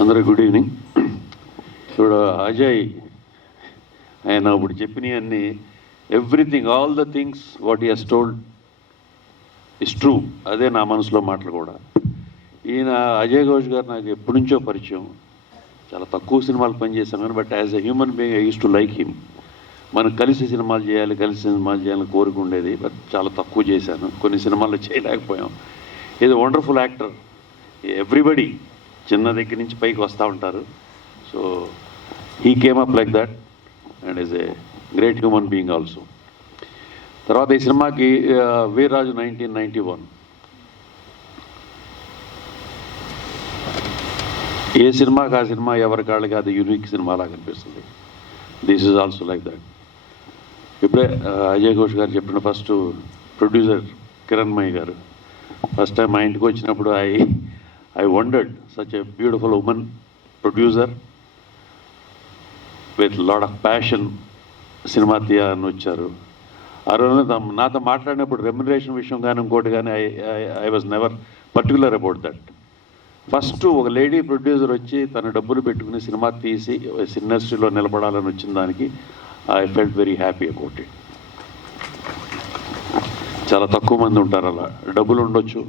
అందరూ good evening. ఇప్పుడు అజయ్ ఆయన ఇప్పుడు చెప్పినవన్నీ everything, all the things what he has told is true. అదే నా మనసులో మాటలు కూడా. ఈయన అజయ్ ఘోష్ గారు నాకు ఎప్పటి నుంచో పరిచయం. చాలా తక్కువ సినిమాలు పనిచేశాను కానీ but as a human being I use to like him. మనం కలిసి సినిమాలు చేయాలని కోరిక ఉండేది. బట్ చాలా తక్కువ చేశాను, కొన్ని సినిమాల్లో చేయలేకపోయాం. Is a wonderful actor. Everybody చిన్న దగ్గర నుంచి పైకి వస్తూ ఉంటారు. So he came up like that and is a great human being also. తర్వాత ఈ సినిమాకి వీర్రాజు 1991. ఏ సినిమాకి ఆ సినిమా ఎవరి కాళ్ళకి అది యూనిక్ సినిమా లాగా అనిపిస్తుంది. This is also like that. ఇప్పుడే అజయ్ ఘోష్ గారు చెప్పిన ఫస్ట్ ప్రొడ్యూసర్ కిరణ్మయి గారు ఫస్ట్ టైం మా ఇంటికి వచ్చినప్పుడు I wondered, such a beautiful woman producer with lot of passion cinema తీయాలని వచ్చారు. ఆ రోజు నాతో మాట్లాడినప్పుడు రెమ్యునరేషన్ విషయం కానీ ఇంకోటి కానీ I was never particular about that. First ఒక లేడీ ప్రొడ్యూసర్ వచ్చి తన డబ్బులు పెట్టుకుని సినిమా తీసి ఇండస్ట్రీలో నిలబడాలని వచ్చిన దానికి I felt very happy about it. చాలా తక్కువ మంది ఉంటారు అలా, డబ్బులు ఉండొచ్చు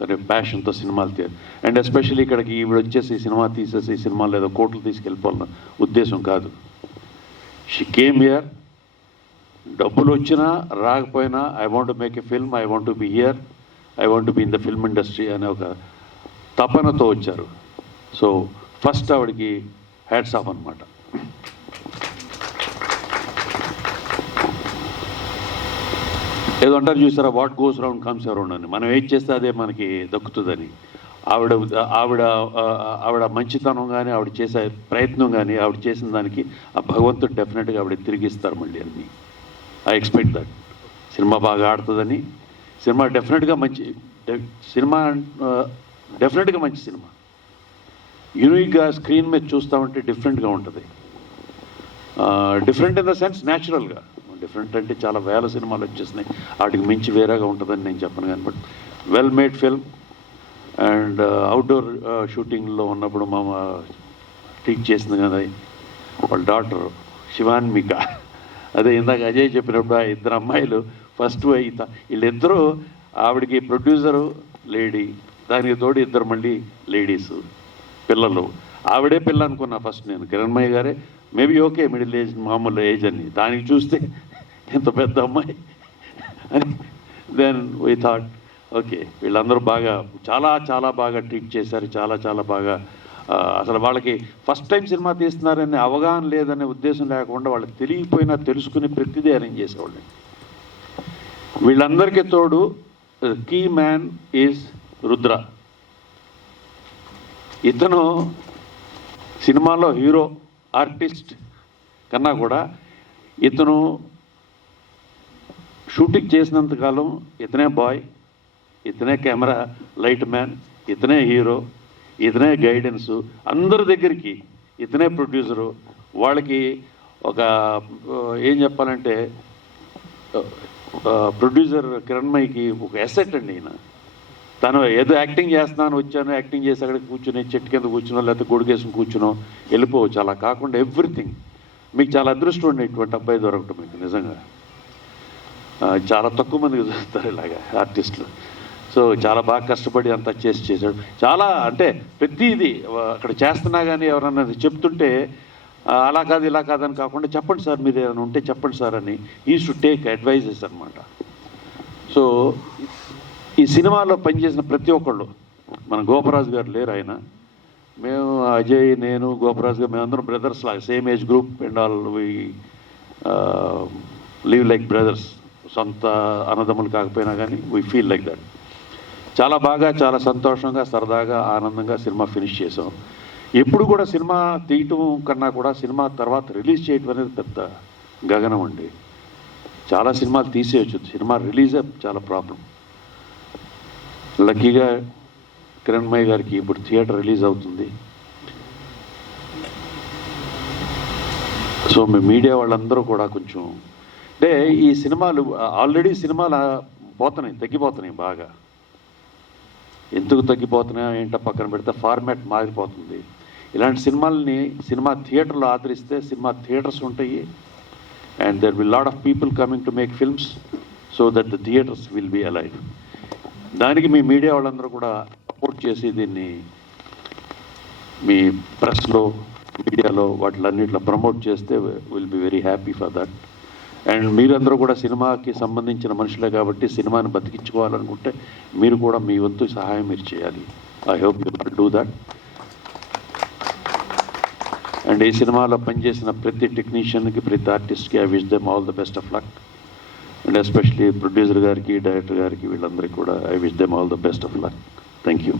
కానీ ప్యాషన్తో సినిమాలు తీయాలి. అండ్ ఎస్పెషల్లీ ఇక్కడికి ఈవిడ వచ్చేసి సినిమా తీసేసి సినిమాలు ఏదో కోట్లు తీసుకెళ్ళిపోవాలన్న ఉద్దేశం కాదు. షీ కేమ్ హియర్, డబ్బులు వచ్చినా రాకపోయినా I want to make a film, I want to be here, I want to be in the film industry అనే ఒక తపనతో వచ్చారు. సో ఫస్ట్ ఆవిడకి హ్యాట్స్ ఆఫ్ అనమాట. ఏదో అంటారు చూసారా, what goes round comes around అని. మనం ఏం చేస్తే అదే మనకి దక్కుతుందని. ఆవిడ ఆవిడ ఆవిడ మంచితనం కానీ ఆవిడ చేసే ప్రయత్నం కానీ ఆవిడ చేసిన దానికి ఆ భగవంతుడు డెఫినెట్గా ఆవిడ తిరిగిస్తారు మళ్ళీ అన్నీ. I expect that. సినిమా బాగా ఆడుతుందని. సినిమా డెఫినెట్గా మంచి సినిమా. యూనిక్గా స్క్రీన్ మీద చూస్తామంటే డిఫరెంట్గా ఉంటుంది. డిఫరెంట్ ఇన్ ద సెన్స్ న్యాచురల్గా. డిఫరెంట్ అంటే చాలా వేల సినిమాలు వచ్చేసినాయి, వాటికి మించి వేరేగా ఉంటుందని నేను చెప్పను కానీ but well made film. And outdoor షూటింగ్లో ఉన్నప్పుడు మా టీచ్ చేసింది కదా వాళ్ళ డాక్టర్ శివాన్మిక. అదే ఇందాక అజయ్ చెప్పినప్పుడు ఆ ఇద్దరు అమ్మాయిలు ఫస్ట్ వీళ్ళిద్దరూ ఆవిడకి ప్రొడ్యూసరు లేడీ, దానికి తోడు ఇద్దరు మళ్ళీ లేడీస్ పిల్లలు. ఆవిడే పిల్ల అనుకున్నా ఫస్ట్ నేను, కిరణ్మయ్య గారే మేబీ ఓకే మిడిల్ ఏజ్ మామూలు ఏజ్ అని, దానికి చూస్తే ఎంత పెద్ద అమ్మాయి అని. దెన్ వీ థాట్ ఓకే వీళ్ళందరూ బాగా చాలా చాలా బాగా ట్రీట్ చేశారు, చాలా చాలా బాగా. అసలు వాళ్ళకి ఫస్ట్ టైం సినిమా తీస్తున్నారనే అవగాహన లేదనే ఉద్దేశం లేకుండా వాళ్ళకి తెలియకపోయినా తెలుసుకుని ప్రతిదీ అరేంజ్ చేసేవాళ్ళని. వీళ్ళందరికీ తోడు కీ మ్యాన్ ఈజ్ రుద్ర. ఇతను సినిమాలో హీరో ఆర్టిస్ట్ కన్నా కూడా ఇతను షూటింగ్ చేసినంతకాలం ఇతనే బాయ్, ఇతనే కెమెరా లైట్ మ్యాన్, ఇతనే హీరో, ఇతనే గైడెన్సు, అందరి దగ్గరికి ఇతనే ప్రొడ్యూసరు. వాళ్ళకి ఒక ఏం చెప్పాలంటే ప్రొడ్యూసర్ కిరణ్మయికి ఒక ఎసెట్ అండి ఈయన. తను ఏదో యాక్టింగ్ చేస్తున్నాను వచ్చాను, యాక్టింగ్ చేసి అక్కడికి కూర్చుని చెట్టు కింద కూర్చునో లేకపోతే గొడుగేసుకుని కూర్చునో వెళ్ళిపోవచ్చు. అలా కాకుండా ఎవ్రీథింగ్. మీకు చాలా అదృష్టం ఉండే ఇటువంటి అబ్బాయి దొరకటం మీకు నిజంగా. చాలా తక్కువ మందికి దొరుకుతారు ఇలాగా ఆర్టిస్టులు. సో చాలా బాగా కష్టపడి అంతా చేశాడు. చాలా అంటే ప్రతిదీ అక్కడ చేస్తున్నా కానీ ఎవరన్నా చెప్తుంటే అలా కాదు ఇలా కాదని కాకుండా చెప్పండి సార్ మీరు ఏమైనా ఉంటే చెప్పండి సార్ అని ఈ షుడ్ టేక్ అడ్వైజెస్ అనమాట. సో ఈ సినిమాలో పనిచేసిన ప్రతి ఒక్కళ్ళు, మన గోపరాజు గారు లేరు, ఆయన మేము అజయ్ నేను గోపరాజు గారు మేమందరం బ్రదర్స్ లాగా, same age group and all we live like brothers. సొంత అన్నదమ్ములు కాకపోయినా కానీ వీ ఫీల్ లైక్ దట్. చాలా బాగా చాలా సంతోషంగా సరదాగా ఆనందంగా సినిమా ఫినిష్ చేసాం. ఎప్పుడు కూడా సినిమా తీయటం కన్నా కూడా సినిమా తర్వాత రిలీజ్ చేయటం అనేది పెద్ద గగనం అండి. చాలా సినిమాలు తీసేయచ్చు, సినిమా రిలీజే చాలా ప్రాబ్లం. లక్కీగా కిరణ్మయ్య గారికి ఇప్పుడు థియేటర్ రిలీజ్ అవుతుంది. సో మీ మీడియా వాళ్ళందరూ కూడా కొంచెం అంటే ఈ సినిమాలు ఆల్రెడీ సినిమాలు తగ్గిపోతున్నాయి బాగా. ఎందుకు తగ్గిపోతున్నాయో ఏంటో పక్కన పెడితే ఫార్మాట్ మారిపోతుంది. ఇలాంటి సినిమా థియేటర్లో ఆదరిస్తే సినిమా థియేటర్స్ ఉంటాయి, and there will lot of people coming to make films so that the theatres will be alive. దానికి మీ మీడియా వాళ్ళందరూ కూడా సపోర్ట్ చేసి దీన్ని మీ ప్రెస్లో, మీడియాలో వాటిలన్నింటిలో ప్రమోట్ చేస్తే will be very happy for that. And మీరందరూ కూడా సినిమాకి సంబంధించిన మనుషులే కాబట్టి సినిమాని బతికించుకోవాలనుకుంటే మీరు కూడా మీ వంతు సహాయం మీరు చేయాలి. I hope you will do that. And ఈ సినిమాలో పనిచేసిన ప్రతి టెక్నీషియన్కి, ప్రతి ఆర్టిస్ట్కి I wish them all the best of luck. And especially producer గారికి, డైరెక్టర్ గారికి, వీళ్ళందరికీ కూడా I wish them all the best of luck. Thank you.